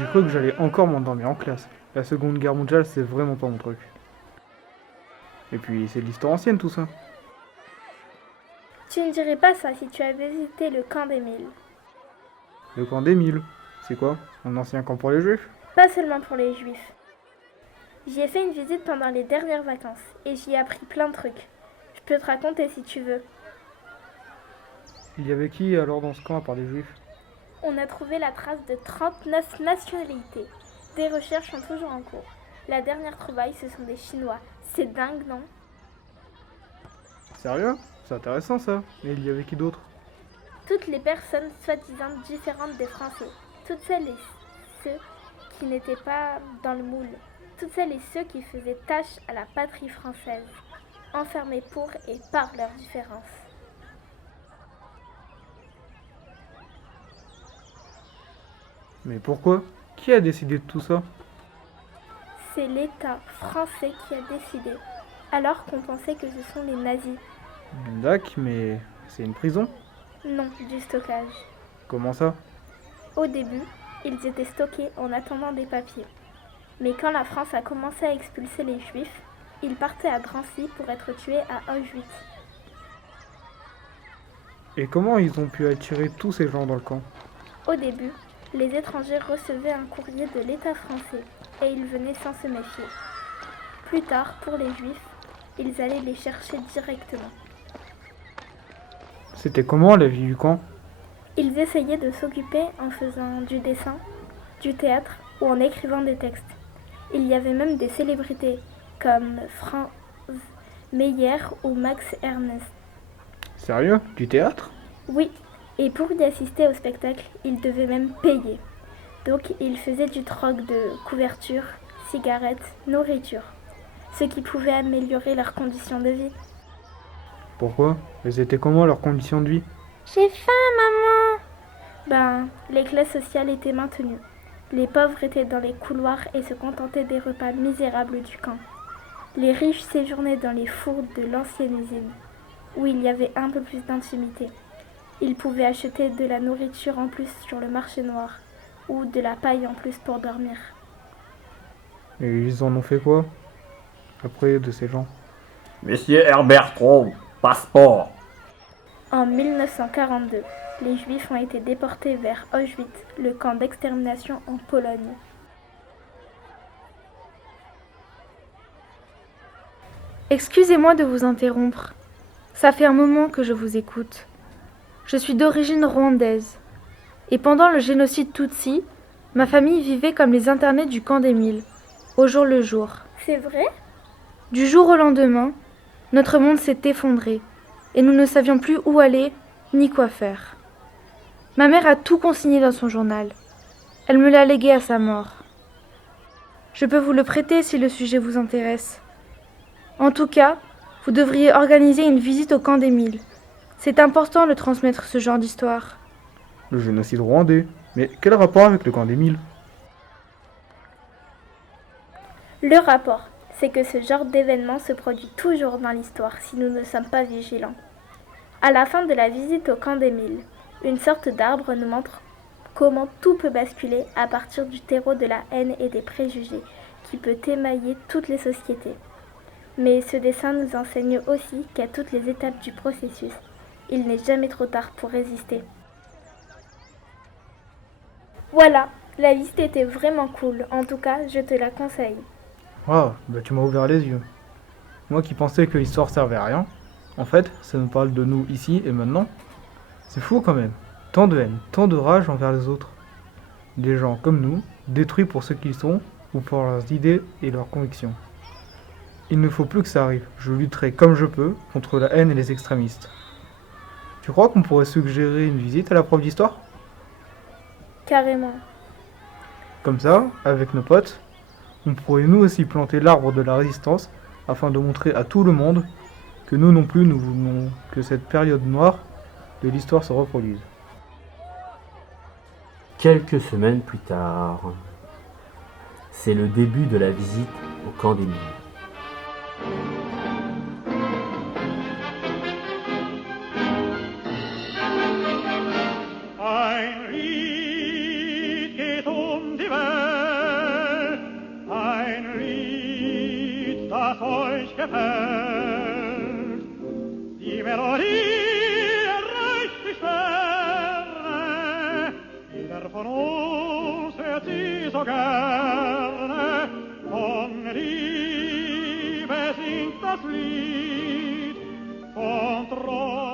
J'ai cru que j'allais encore m'endormir en classe. La Seconde Guerre mondiale, c'est vraiment pas mon truc. Et puis, c'est de l'histoire ancienne tout ça. Tu ne dirais pas ça si tu avais visité le camp d'Émile. Le camp d'Émile, c'est quoi? Un ancien camp pour les juifs? Pas seulement pour les juifs. J'y ai fait une visite pendant les dernières vacances et j'y ai appris plein de trucs. Je peux te raconter si tu veux. Il y avait qui alors dans ce camp à part les juifs? On a trouvé la trace de 39 nationalités. Des recherches sont toujours en cours. La dernière trouvaille, ce sont des Chinois. C'est dingue, non? Sérieux? C'est intéressant ça. Mais il y avait qui d'autre? Toutes les personnes soi-disant différentes des Français. Toutes celles et ceux qui n'étaient pas dans le moule. Toutes celles et ceux qui faisaient tâche à la patrie française. Enfermés pour et par leurs différences. Mais pourquoi? Qui a décidé de tout ça? C'est l'État français qui a décidé, alors qu'on pensait que ce sont les nazis. Dac, mais c'est une prison? Non, du stockage. Comment ça? Au début, ils étaient stockés en attendant des papiers. Mais quand la France a commencé à expulser les Juifs, ils partaient à Drancy pour être tués à Auschwitz. Et comment ils ont pu attirer tous ces gens dans le camp? Au début, les étrangers recevaient un courrier de l'État français et ils venaient sans se méfier. Plus tard, pour les Juifs, ils allaient les chercher directement. C'était comment la vie du camp? Ils essayaient de s'occuper en faisant du dessin, du théâtre ou en écrivant des textes. Il y avait même des célébrités comme Franz Meyer ou Max Ernst. Sérieux? Du théâtre? Oui, et pour y assister au spectacle, ils devaient même payer. Donc ils faisaient du troc de couverture, cigarettes, nourriture, ce qui pouvait améliorer leurs conditions de vie. Pourquoi? Elles étaient comment leurs conditions de vie? J'ai faim, maman! Ben, les classes sociales étaient maintenues. Les pauvres étaient dans les couloirs et se contentaient des repas misérables du camp. Les riches séjournaient dans les fours de l'ancienne usine, où il y avait un peu plus d'intimité. Ils pouvaient acheter de la nourriture en plus sur le marché noir, ou de la paille en plus pour dormir. Et ils en ont fait quoi? Après de ces gens? Monsieur Herbert Traub, passeport. En 1942, les Juifs ont été déportés vers Auschwitz, le camp d'extermination en Pologne. Excusez-moi de vous interrompre. Ça fait un moment que je vous écoute. Je suis d'origine rwandaise. Et pendant le génocide Tutsi, ma famille vivait comme les internés du camp d'Émile, au jour le jour. C'est vrai? Du jour au lendemain, notre monde s'est effondré et nous ne savions plus où aller ni quoi faire. Ma mère a tout consigné dans son journal. Elle me l'a légué à sa mort. Je peux vous le prêter si le sujet vous intéresse. En tout cas, vous devriez organiser une visite au camp d'Émile. C'est important de transmettre ce genre d'histoire. Le génocide rwandais. Mais quel rapport avec le camp d'Émile? Le rapport, c'est que ce genre d'événement se produit toujours dans l'histoire si nous ne sommes pas vigilants. À la fin de la visite au camp d'Émile, une sorte d'arbre nous montre comment tout peut basculer à partir du terreau de la haine et des préjugés qui peut émailler toutes les sociétés. Mais ce dessin nous enseigne aussi qu'à toutes les étapes du processus, il n'est jamais trop tard pour résister. Voilà, la visite était vraiment cool, en tout cas je te la conseille. Ah, bah tu m'as ouvert les yeux. Moi qui pensais que l'histoire servait à rien, en fait, ça nous parle de nous ici et maintenant. C'est fou quand même. Tant de haine, tant de rage envers les autres. Des gens comme nous, détruits pour ce qu'ils sont ou pour leurs idées et leurs convictions. Il ne faut plus que ça arrive. Je lutterai comme je peux contre la haine et les extrémistes. Tu crois qu'on pourrait suggérer une visite à la prof d'histoire? Carrément. Comme ça, avec nos potes, on pourrait nous aussi planter l'arbre de la résistance afin de montrer à tout le monde que nous non plus nous voulons que cette période noire de l'histoire se reproduise. Quelques semaines plus tard, c'est le début de la visite au camp d'Émile. Ein Lied geht um die Welt. gefällt. Die Melodie erreicht die Sterne, jeder von uns hört sie so gerne. Von Liebe singt das Lied, von Treue